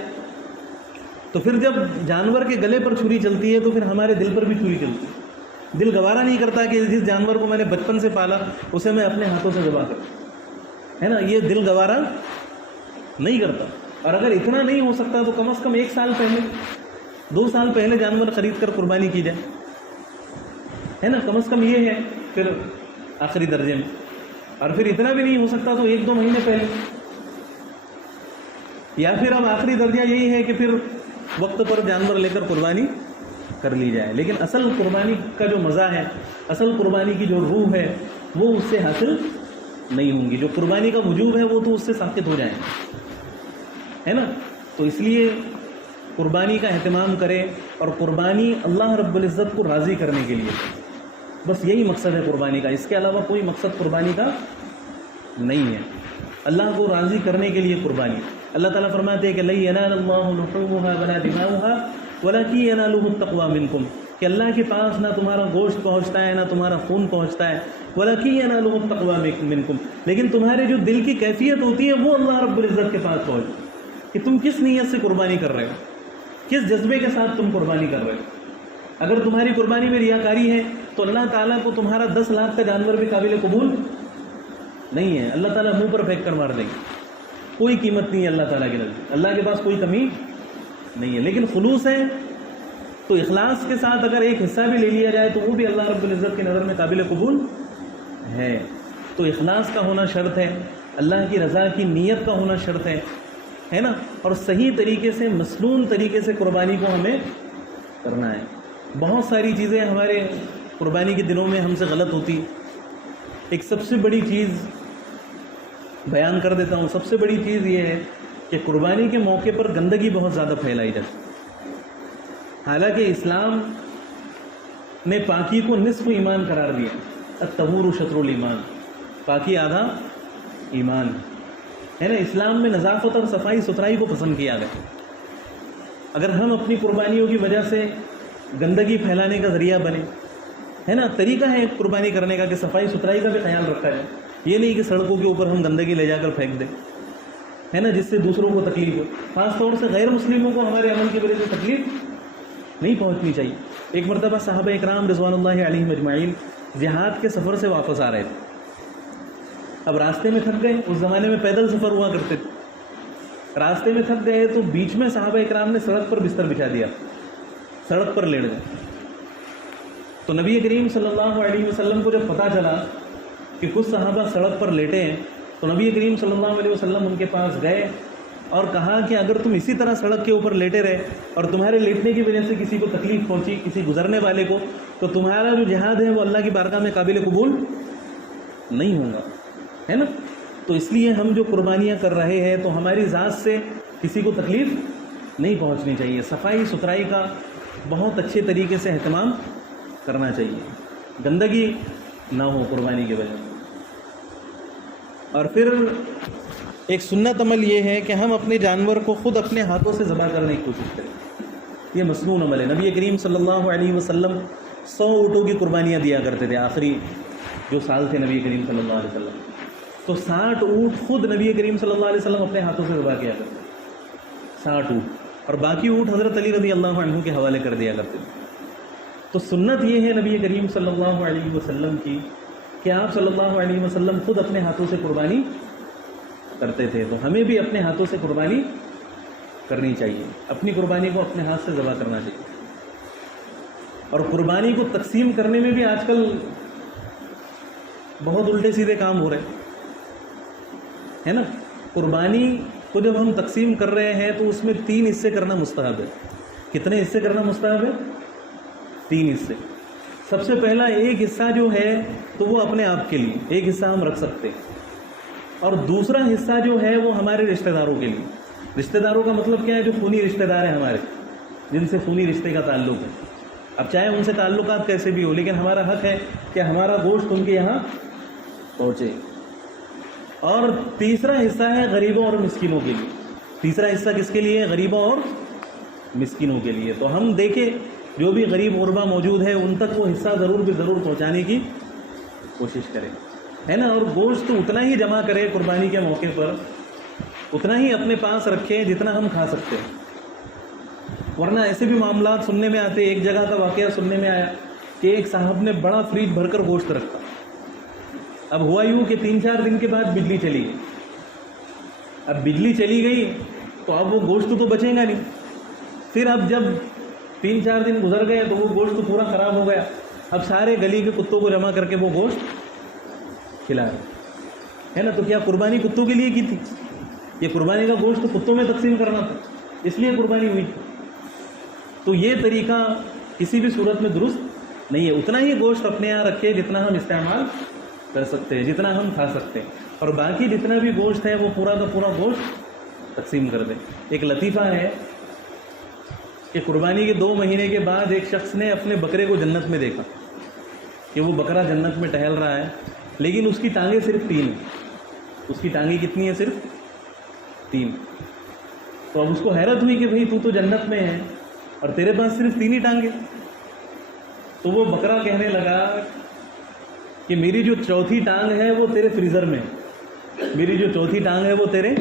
تو پھر جب جانور کے گلے پر چھری چلتی ہے تو پھر ہمارے دل پر بھی چھری چلتی ہے. دل گوارا نہیں کرتا کہ جس جانور کو میں نے بچپن سے پالا اسے میں اپنے ہاتھوں سے ذبح کروں، ہے نا. یہ دل گوارا نہیں کرتا. اور اگر اتنا نہیں ہو سکتا تو کم از کم 1 سال پہلے 2 سال پہلے جانور خرید کر قربانی کی جائے، ہے نا. کم از کم یہ ہے. پھر آخری درجے میں، اور پھر اتنا بھی نہیں ہو سکتا تو 1-2 مہینے پہلے، یا پھر اب آخری درجہ یہی ہے کہ پھر وقت پر جانور لے کر قربانی کر لی جائے. لیکن اصل قربانی کا جو مزہ ہے، اصل قربانی کی جو روح ہے وہ اس سے حاصل نہیں ہوں گی. جو قربانی کا وجوب ہے وہ تو اس سے ساقط ہو جائیں، ہے نا. تو اس لیے قربانی کا اہتمام کرے، اور قربانی اللہ رب العزت کو راضی کرنے کے لیے، بس یہی مقصد ہے قربانی کا. اس کے علاوہ کوئی مقصد قربانی کا نہیں ہے. اللہ کو راضی کرنے کے لیے قربانی. اللہ تعالیٰ فرماتے ہیں کہ لَن يَنَالَ اللَّهُ لُحُومُهَا وَلَا دِمَاؤُهَا وَلَكِنْ يَنَالُهُ التَّقْوَىٰ مِنكُمْ. کہ اللہ کے پاس نہ تمہارا گوشت پہنچتا ہے، نہ تمہارا خون پہنچتا ہے. وَلَكِنْ يَنَالُهُ التَّقْوَىٰ مِنكُمْ. لیکن تمہارے جو دل کی کیفیت ہوتی ہے وہ اللہ رب العزت کے پاس پہنچتی کہ تم کس نیت سے قربانی کر رہے ہو، کس جذبے کے ساتھ تم قربانی کر رہے ہو. اگر تمہاری قربانی میں ریاکاری ہے تو اللہ تعالیٰ کو تمہارا 10 لاکھ کا جانور بھی قابل قبول نہیں ہے. اللہ تعالیٰ منہ پر پھینک کر مار دیں گے. کوئی قیمت نہیں ہے اللہ تعالیٰ کے نزدیک، اللہ کے پاس کوئی کمی نہیں ہے. لیکن خلوص ہے تو اخلاص کے ساتھ اگر ایک حصہ بھی لے لیا جائے تو وہ بھی اللہ رب العزت کی نظر میں قابل قبول ہے. تو اخلاص کا ہونا شرط ہے، اللہ کی رضا کی نیت کا ہونا شرط ہے نا. اور صحیح طریقے سے، مسنون طریقے سے قربانی کو ہمیں کرنا ہے. بہت ساری چیزیں ہمارے قربانی کے دنوں میں ہم سے غلط ہوتی. ایک سب سے بڑی چیز بیان کر دیتا ہوں. سب سے بڑی چیز یہ ہے کہ قربانی کے موقع پر گندگی بہت زیادہ پھیلائی جاتی. حالانکہ اسلام نے پاکی کو نصف ایمان قرار دیا. الطہور شطر الایمان، پاکی آدھا ایمان ہے نا. اسلام میں نظافت اور صفائی ستھرائی کو پسند کیا گیا. اگر ہم اپنی قربانیوں کی وجہ سے گندگی پھیلانے کا ذریعہ بنے، ہے نا. طریقہ ہے قربانی کرنے کا کہ صفائی ستھرائی کا بھی خیال رکھا جائے. یہ نہیں کہ سڑکوں کے اوپر ہم گندگی لے جا کر پھینک دیں، ہے نا، جس سے دوسروں کو تکلیف ہو. خاص طور سے غیر مسلموں کو ہمارے عمل کی وجہ سے تکلیف نہیں پہنچنی چاہیے. ایک مرتبہ صحابہ اکرام رضوان اللہ علیہم اجمعین جہاد کے سفر سے واپس آ رہے تھے. اب راستے میں تھک گئے. اس زمانے میں پیدل سفر ہوا کرتے تھے. راستے میں تھک گئے تو بیچ میں صحابہ اکرام نے سڑک پر بستر بچھا دیا، سڑک پر لیٹ گئے. تو نبی کریم صلی اللہ علیہ وسلم کو جب پتہ چلا کہ کچھ صحابہ سڑک پر لیٹے ہیں تو نبی کریم صلی اللہ علیہ وسلم ان کے پاس گئے اور کہا کہ اگر تم اسی طرح سڑک کے اوپر لیٹے رہے اور تمہارے لیٹنے کی وجہ سے کسی کو تکلیف پہنچی، کسی گزرنے والے کو، تو تمہارا جو جہاد ہے وہ اللہ کی بارگاہ میں قابل قبول نہیں ہوگا، ہے نا. تو اس لیے ہم جو قربانیاں کر رہے ہیں تو ہماری ذات سے کسی کو تکلیف نہیں پہنچنی چاہیے. صفائی ستھرائی کا بہت اچھے طریقے سے اہتمام کرنا چاہیے، گندگی نہ ہو قربانی کی وجہ سے. اور پھر ایک سنت عمل یہ ہے کہ ہم اپنے جانور کو خود اپنے ہاتھوں سے ذبح کرنے کی کوشش کریں. یہ مسنون عمل ہے. نبی کریم صلی اللہ علیہ وسلم 100 اونٹوں کی قربانیاں دیا کرتے تھے. آخری جو سال تھے نبی کریم صلی اللہ علیہ وسلم، تو 60 اونٹ خود نبی کریم صلی اللہ علیہ وسلم اپنے ہاتھوں سے ذبح کیا کرتے، 60 اونٹ، اور باقی اونٹ حضرت علی رضی اللہ عنہ کے حوالے کر دیا کرتے تھے۔ تو سنت یہ ہے نبی کریم صلی اللہ علیہ وسلم کی کہ آپ صلی اللہ علیہ وسلم خود اپنے ہاتھوں سے قربانی کرتے تھے، تو ہمیں بھی اپنے ہاتھوں سے قربانی کرنی چاہیے، اپنی قربانی کو اپنے ہاتھ سے ذبح کرنا چاہیے۔ اور قربانی کو تقسیم کرنے میں بھی آج کل بہت الٹے سیدھے کام ہو رہے ہیں نا۔ قربانی کو جب ہم تقسیم کر رہے ہیں تو اس میں 3 حصے کرنا مستحب ہے۔ کتنے حصے کرنا مستحب ہے؟ 3 حصے۔ سب سے پہلا ایک حصہ جو ہے تو وہ اپنے آپ کے لیے، ایک حصہ ہم رکھ سکتے ہیں، اور دوسرا حصہ جو ہے وہ ہمارے رشتہ داروں کے لیے۔ رشتہ داروں کا مطلب کیا ہے؟ جو خونی رشتہ دار ہیں ہمارے، جن سے خونی رشتے کا تعلق ہے۔ اب چاہے ان سے تعلقات کیسے بھی ہو، لیکن ہمارا حق ہے کہ ہمارا گوشت ان کے یہاں پہنچے۔ اور تیسرا حصہ ہے غریبوں اور مسکینوں کے لیے۔ تیسرا حصہ کس کے لیے؟ غریبوں اور مسکینوں کے لیے۔ تو ہم دیکھیں جو بھی غریب غربا موجود ہے ان تک وہ حصہ ضرور پہنچانے کی کوشش کریں، ہے نا۔ اور گوشت اتنا ہی جمع کرے قربانی کے موقع پر، اتنا ہی اپنے پاس رکھیں جتنا ہم کھا سکتے ہیں، ورنہ ایسے بھی معاملات سننے میں آتے۔ ایک جگہ کا واقعہ سننے میں آیا کہ ایک صاحب نے بڑا فریج بھر کر گوشت رکھا۔ اب ہوا یوں کہ 3-4 دن کے بعد بجلی چلی گئی۔ اب بجلی چلی گئی تو اب وہ گوشت تو بچے گا نہیں۔ پھر اب جب 3-4 دن گزر گئے تو وہ گوشت تو پورا خراب ہو گیا۔ اب سارے گلی کے کتوں کو جمع کر کے وہ گوشت کھلا رہے، ہے نا۔ تو کیا قربانی کتوں کے لیے کی تھی؟ یہ قربانی کا گوشت تو کتوں میں تقسیم کرنا تھا، اس لیے قربانی ہوئی تھی۔ تو یہ طریقہ کسی بھی صورت میں درست نہیں ہے۔ اتنا ہی گوشت اپنے یہاں رکھے جتنا ہم استعمال کر سکتے ہیں، جتنا ہم کھا سکتے ہیں، اور باقی جتنا بھی گوشت ہے وہ پورا کا پورا گوشت تقسیم کر دیں۔ ایک لطیفہ ہے کہ قربانی کے 2 مہینے کے بعد ایک شخص نے اپنے بکرے کو جنت میں دیکھا کہ وہ بکرا جنت میں ٹہل رہا ہے، لیکن اس کی ٹانگیں صرف 3 ہیں۔ اس کی ٹانگیں کتنی ہیں؟ صرف 3۔ تو اب اس کو حیرت ہوئی کہ بھئی تو جنت میں ہے اور تیرے پاس صرف 3 ہی ٹانگیں۔ تو وہ بکرا کہنے لگا کہ میری جو 4تھی ٹانگ ہے وہ تیرے فریزر میں، میری جو 4تھی ٹانگ ہے وہ تیرے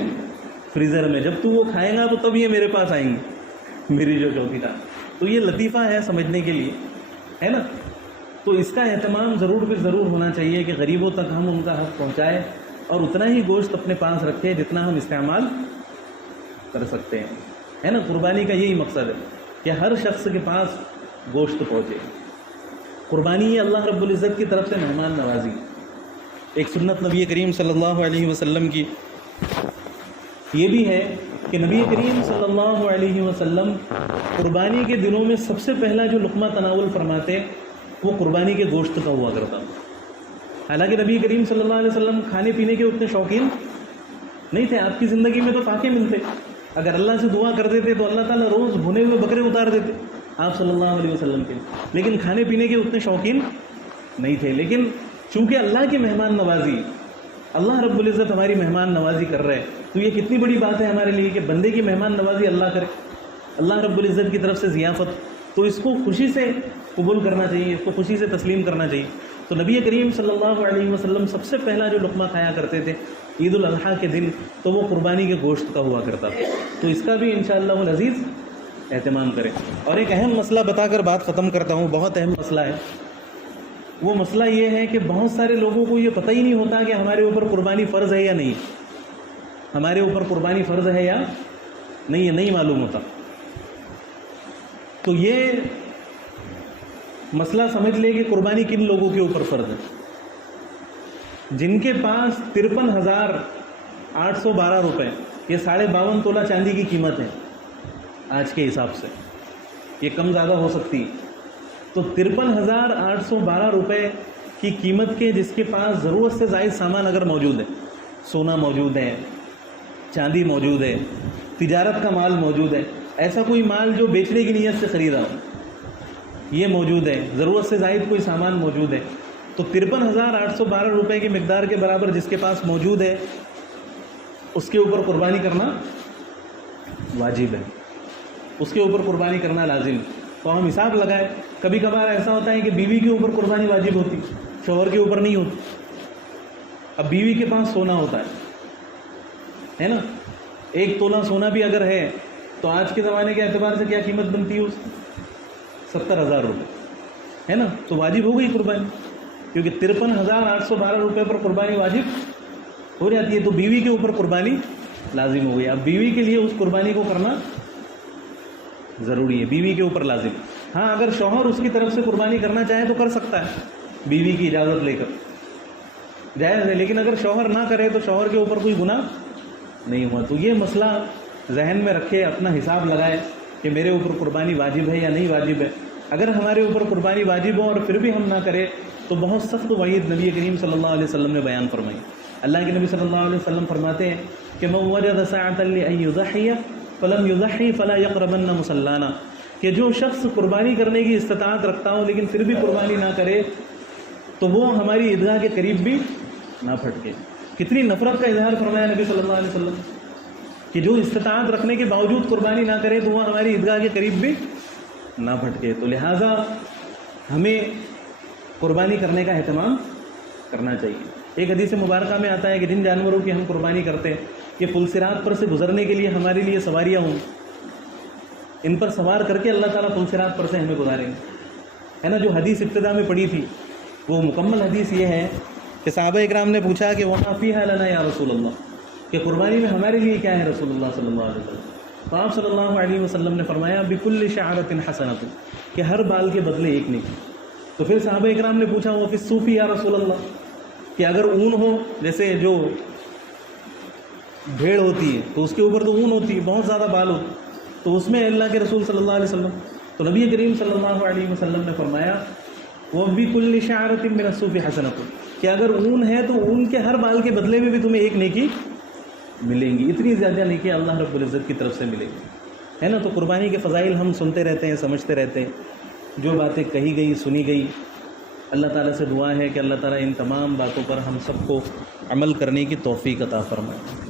فریزر میں، جب تو وہ کھائے گا تو تب یہ میرے پاس آئیں گے، میری جو 4تھی ٹانگ۔ تو یہ لطیفہ ہے سمجھنے کے لیے، ہے نا۔ تو اس کا اہتمام ضرور ہونا چاہیے کہ غریبوں تک ہم ان کا حق پہنچائیں، اور اتنا ہی گوشت اپنے پاس رکھیں جتنا ہم استعمال کر سکتے ہیں، ہے نا۔ قربانی کا یہی مقصد ہے کہ ہر شخص کے پاس گوشت پہنچے۔ قربانی یہ اللہ رب العزت کی طرف سے مہمان نوازی، ایک سنت نبی کریم صلی اللہ علیہ وسلم کی یہ بھی ہے کہ نبی کریم صلی اللہ علیہ وسلم قربانی کے دنوں میں سب سے پہلا جو لقمہ تناول فرماتے وہ قربانی کے گوشت کا ہوا کرتا۔ حالانکہ نبی کریم صلی اللہ علیہ وسلم کھانے پینے کے اتنے شوقین نہیں تھے، آپ کی زندگی میں تو فاقے ملتے، اگر اللہ سے دعا کر دیتے تو اللہ تعالیٰ روز بھنے ہوئے بکرے اتار دیتے آپ صلی اللہ علیہ وسلم کے، لیکن کھانے پینے کے اتنے شوقین نہیں تھے۔ لیکن چونکہ اللہ کی مہمان نوازی، اللہ رب العزت ہماری مہمان نوازی کر رہے، تو یہ کتنی بڑی بات ہے ہمارے لیے کہ بندے کی مہمان نوازی اللہ کرے، اللہ رب العزت کی طرف سے ضیافت، تو اس کو خوشی سے قبول کرنا چاہیے، اس کو خوشی سے تسلیم کرنا چاہیے۔ تو نبی کریم صلی اللہ علیہ وسلم سب سے پہلا جو لقمہ کھایا کرتے تھے عید الاضحیٰ کے دن تو وہ قربانی کے گوشت کا ہوا کرتا تھا۔ تو اس کا بھی انشاءاللہ العزیز اہتمام کریں۔ اور ایک اہم مسئلہ بتا کر بات ختم کرتا ہوں، بہت اہم مسئلہ ہے۔ وہ مسئلہ یہ ہے کہ بہت سارے لوگوں کو یہ پتہ ہی نہیں ہوتا کہ ہمارے اوپر قربانی فرض ہے یا نہیں، ہمارے اوپر قربانی فرض ہے یا نہیں ہے، نہیں معلوم ہوتا۔ تو یہ مسئلہ سمجھ لے کہ قربانی کن لوگوں کے اوپر فرض ہے؟ جن کے پاس 53,812 روپے، یہ 52.5 تولہ چاندی کی قیمت ہے آج کے حساب سے، یہ کم زیادہ ہو سکتی ہے۔ تو 53,812 روپے کی قیمت کے جس کے پاس ضرورت سے زائد سامان اگر موجود ہے، سونا موجود ہے، چاندی موجود ہے، تجارت کا مال موجود ہے، ایسا کوئی مال جو بیچنے کی نیت سے خریدا ہو یہ موجود ہے، ضرورت سے زائد کوئی سامان موجود ہے، تو 53,812 روپے کی مقدار کے برابر جس کے پاس موجود ہے اس کے اوپر قربانی کرنا واجب ہے، اس کے اوپر قربانی کرنا لازم ہے۔ تو ہم حساب لگائیں، کبھی کبھار ایسا ہوتا ہے کہ بیوی کے اوپر قربانی واجب ہوتی، شوہر کے اوپر نہیں ہوتی. اب بیوی کے پاس سونا ہوتا ہے نا, 1 تولہ سونا بھی اگر ہے تو آج کے زمانے کے اعتبار سے کیا قیمت بنتی ہے اس کی؟ 70,000 روپے ہے نا. تو واجب ہو گئی قربانی, کیونکہ 53,812 روپے پر قربانی واجب ہو جاتی ہے. تو بیوی کے اوپر قربانی لازم ہو گئی. اب بیوی کے لیے اس قربانی کو کرنا ضروری ہے, بیوی کے اوپر لازم. ہاں اگر شوہر اس کی طرف سے قربانی کرنا چاہے تو کر سکتا ہے بیوی کی اجازت لے کر, جائز ہے. لیکن اگر شوہر نہ کرے تو شوہر کے اوپر کوئی گناہ نہیں ہوا. تو یہ مسئلہ ذہن میں رکھے, اپنا حساب لگائے کہ میرے اوپر قربانی واجب ہے یا نہیں واجب ہے. اگر ہمارے اوپر قربانی واجب ہو اور پھر بھی ہم نہ کریں تو بہت سخت وعید نبی کریم صلی اللہ علیہ وسلم نے بیان فرمائی. اللہ کے نبی صلی اللہ علیہ وسلم فرماتے ہیں کہ من وجد ساعة لأن يضحي فلم يضحي فلا يقربن مصلانا, کہ جو شخص قربانی کرنے کی استطاعت رکھتا ہو لیکن پھر بھی قربانی نہ کرے تو وہ ہماری عیدگاہ کے قریب بھی نہ پھٹکے. کتنی نفرت کا اظہار فرمایا نبی صلی اللہ علیہ وسلم کہ جو استطاعت رکھنے کے باوجود قربانی نہ کرے تو وہ ہماری عیدگاہ کے قریب بھی نہ پھٹکے. تو لہٰذا ہمیں قربانی کرنے کا اہتمام کرنا چاہیے. ایک حدیث مبارکہ میں آتا ہے کہ جن جانوروں کی ہم قربانی کرتے ہیں یہ پلصراط پر سے گزرنے کے لیے ہمارے لیے سواریاں ہوں, ان پر سوار کر کے اللہ تعالیٰ پلصراط پر سے ہمیں گزاریں گے, ہے نا. جو حدیث ابتدا میں پڑھی تھی وہ مکمل حدیث یہ ہے کہ صحابہ اکرام نے پوچھا کہ وما فیہا لنا یا رسول اللہ, کہ قربانی میں ہمارے لیے کیا ہے رسول اللہ صلی اللہ علیہ وسلم. تو آپ صلی اللہ علیہ وسلم نے فرمایا بکل شعرۃ حسنۃ, کہ ہر بال کے بدلے ایک نیکی. تو پھر صحابہ اکرام نے پوچھا وہ فی الصوف یا رسول اللہ, کہ اگر اون ہو, جیسے جو بھیڑ ہوتی ہے تو اس کے اوپر تو اون ہوتی ہے, بہت زیادہ بال ہوتے, تو اس میں اللہ کے رسول صلی اللہ علیہ وسلم, تو نبی کریم صلی اللہ علیہ وسلم نے فرمایا وہ بکل شعرۃ من الصوف حسنۃ, کہ اگر اون ہے تو اون کے ہر بال کے بدلے میں بھی تمہیں ایک نیکی ملیں گی. اتنی زیادہ نیکی اللہ رب العزت کی طرف سے ملے گی, ہے نا. تو قربانی کے فضائل ہم سنتے رہتے ہیں, سمجھتے رہتے ہیں, جو باتیں کہی گئی سنی گئی. اللہ تعالیٰ سے دعا ہے کہ اللہ تعالیٰ ان تمام باتوں پر ہم سب کو عمل کرنے کی توفیق عطا فرمائے.